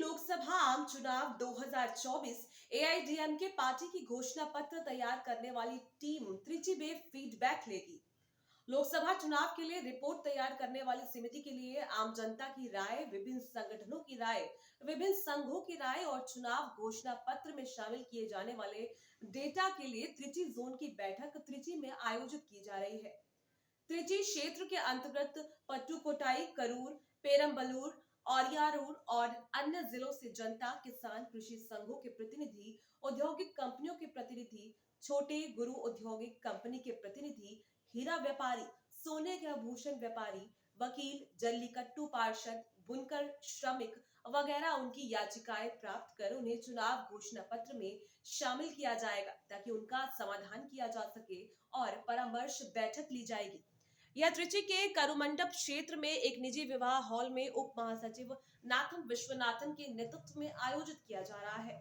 लोकसभा आम चुनाव 2024 एआईएडीएमके पार्टी की घोषणा पत्र तैयार करने वाली टीम त्रिची में फीडबैक लेगी। लोकसभा चुनाव के लिए रिपोर्ट तैयार करने वाली समिति के लिए आम जनता की राय, विभिन्न संगठनों की राय, विभिन्न संघों की राय और चुनाव घोषणा पत्र में शामिल किए जाने वाले डेटा के लिए त्रिची जोन की बैठक त्रिची में आयोजित की जा रही है। त्रिची क्षेत्र के अंतर्गत पट्टुकोटाई, करूर, पेरम्बलूर, औरियारूर और अन्य जिलों से जनता, किसान, कृषि संघों के प्रतिनिधि, औद्योगिक कंपनियों के प्रतिनिधि, छोटे गुरु औद्योगिक कंपनी के प्रतिनिधि, हीरा व्यापारी, सोने के आभूषण व्यापारी, वकील, जल्लीकट्टू पार्षद, बुनकर, श्रमिक वगैरह उनकी याचिकाएं प्राप्त कर उन्हें चुनाव घोषणा पत्र में शामिल किया जाएगा ताकि उनका समाधान किया जा सके और परामर्श बैठक ली जाएगी। यह त्रिची के करुमंडप क्षेत्र में एक निजी विवाह हॉल में उप महासचिव नाथम विश्वनाथन के नेतृत्व में आयोजित किया जा रहा है।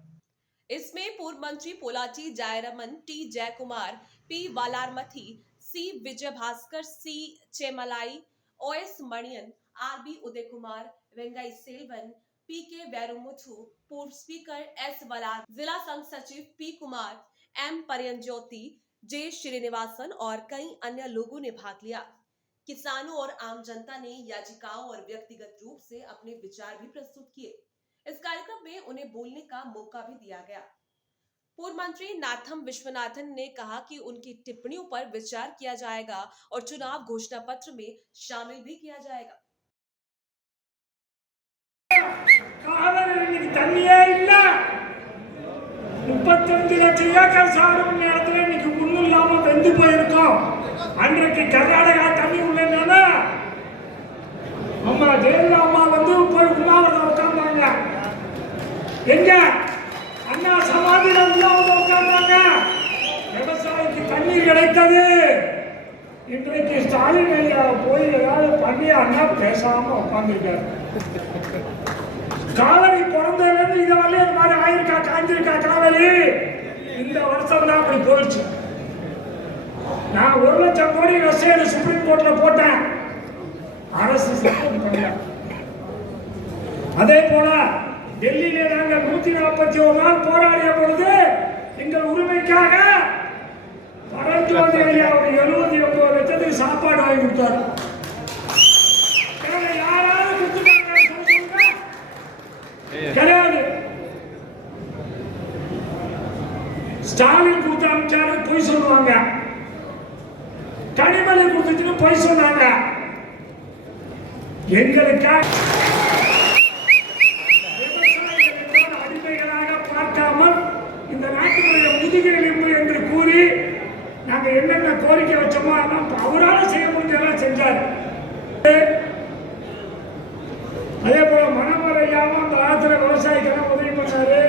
इसमें पूर्व मंत्री पोलाची जायरमन, टी जयकुमार, पी वालारमथी, सी विजय भास्कर, सी चेमलाई, OS Manian, RB Uday Kumar, वेंगई Selvan, P के वैरुमुथु, पूर्व स्पीकर एस वलार, जिला संघ सचिव पी कुमार, एम परियंज्योति, जे श्रीनिवासन और कई अन्य लोगों ने भाग लिया। किसानों और आम जनता ने याचिकाओं और व्यक्तिगत रूप से अपने विचार भी प्रस्तुत किए। इस कार्यक्रम में उन्हें बोलने का मौका भी दिया गया। पूर्व मंत्री नाथम विश्वनाथन ने कहा कि उनकी टिप्पणियों पर विचार किया जाएगा और चुनाव घोषणा पत्र में शामिल भी किया जाएगा। அன்றைக்கு கர்நாடகா தண்ணி உள்ளேன்னா அம்மா ஜெயலலிதா அம்மா வந்து போய் உண்ணாவிரதம் உட்கார்ந்தாங்க. எங்க அண்ணா சமாதியில உண்ணாவிரதம் உட்கார்ந்தாங்க. விவசாயிக்கு தண்ணீர் கிடைத்தது. இன்றைக்கு ஸ்டாலின் ஐயா போய் ஏதாவது பண்ணி அண்ணா பேசாம உட்கார்ந்துருக்காரு. காவிரி பிறந்ததுலேருந்து இது வரல இது மாதிரி ஆயிருக்கா, காஞ்சிருக்கா காவிரி? இந்த வருஷம் தான் அப்படி போயிடுச்சு. நான் 1 லட்சம் கோடி ரசீது சுப்ரீம் கோர்ட்ல போட்டேன், அரசு சட்டம் பண்ணல. அதே போல டெல்லியிலே நாங்கள் 141 நாள் போராடிய பொழுது எங்கள் உரிமைக்காக பரஞ்சோதி ஐயா 70-80 லட்சத்துக்கு சாப்பாடு வாங்கி கொடுத்தாரு. யாராவது கொடுத்துட்டாங்க? கிடையாது. ஸ்டாலின் கொடுத்த அமைச்சாரு பொய் சொல்லுவாங்க, கனிமொழி கொடுத்துட்டு போய் சொன்னாங்க. எங்களுக்காக அடிமைகளாக பார்க்காமல் இந்த நாட்டினுடைய முதுகெலும்பு என்று கூறி நாங்க என்னென்ன கோரிக்கை வச்சோமோ அவரால் செய்ய முடிஞ்சதெல்லாம் செஞ்சார். அதே போல மனமுறையாம அந்த ஆத்திர விவசாயிக்கெல்லாம் உதவி பண்ணாரு.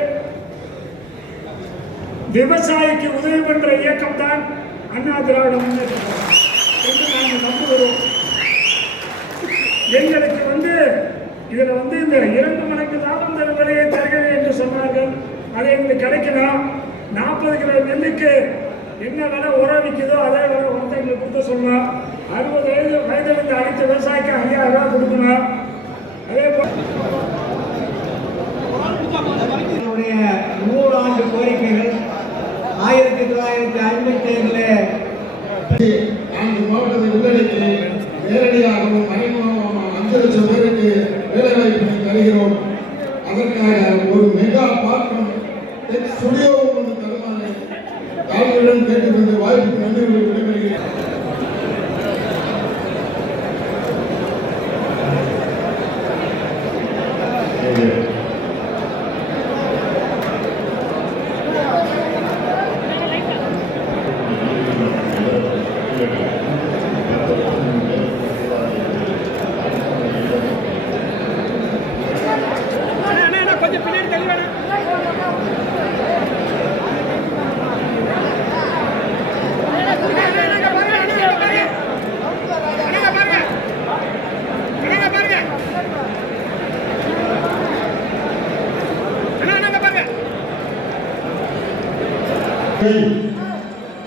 விவசாயிக்கு உதவி பண்ற இயக்கம் தான் அண்ணா திராவிட முன்னேற்ற என்று நாங்கள் நம்புகிறோம். எங்களுக்கு இதுல இந்த 2 மடங்கு லாபம் தரும் விலையை தருகிறேன் என்று சொன்னார்கள். அதை எங்களுக்கு கிடைக்கணும். 40 கிலோ நெல்லுக்கு என்ன விலை உரம் விற்குதோ அதே விலை உரத்தை எங்களுக்கு கொடுத்த சொல்லணும். 60 வயதிலிருந்து அனைத்து விவசாயிக்கு 5000 ரூபாய் கொடுக்கணும். அதே போல 100 ஆண்டு கோரிக்கைகள் 1957 4 மாவட்டத்தை உள்ளடக்கி நேரடியாகவும் மறைமுகமாக 5 லட்சம் பேருக்கு வேலைவாய்ப்பினை தருகிறோம். அதற்காக ஒரு மெகா பார்க்கும் ஸ்டுடியோவும் கொண்டு தருமாறு தாழ்வுடன் கேட்டுக்கொண்டு வாய்ப்புக்கு நன்றி விடைபெறுகிறேன்.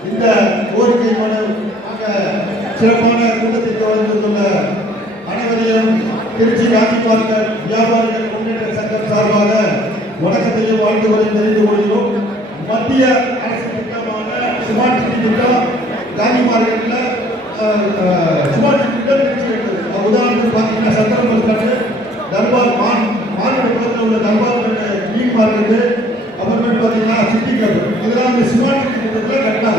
இந்த கோரிக்கை மனு சிறப்பான கூட்டத்தை தொடர்ந்துள்ள அனைவரையும் திருச்சி காந்தி பார்க்க வியாபாரிகள் முன்னேற்ற சங்கம் சார்பாக அனைவரும் தெரிந்து கொள்கிறோம். மத்திய அரசு திட்டமான ஸ்மார்ட் சிட்டி திட்டம் காந்தி மார்க்கெட்டில் ஸ்மார்ட் சிட்டி திட்டம் இருக்கிறது. உதாரணத்துக்கு பார்த்தீங்கன்னா சத்திரம் பஸ் தர்பார் மாநிலத்தில் உள்ள தர்பார் மீன் மார்க்கெட்டு, அப்புறமேட்டு பார்த்தீங்கன்னா சிட்டி கிளப், இதெல்லாம் இந்த ஸ்மார்ட் சிட்டி திட்டத்தில் கட்டினாங்க.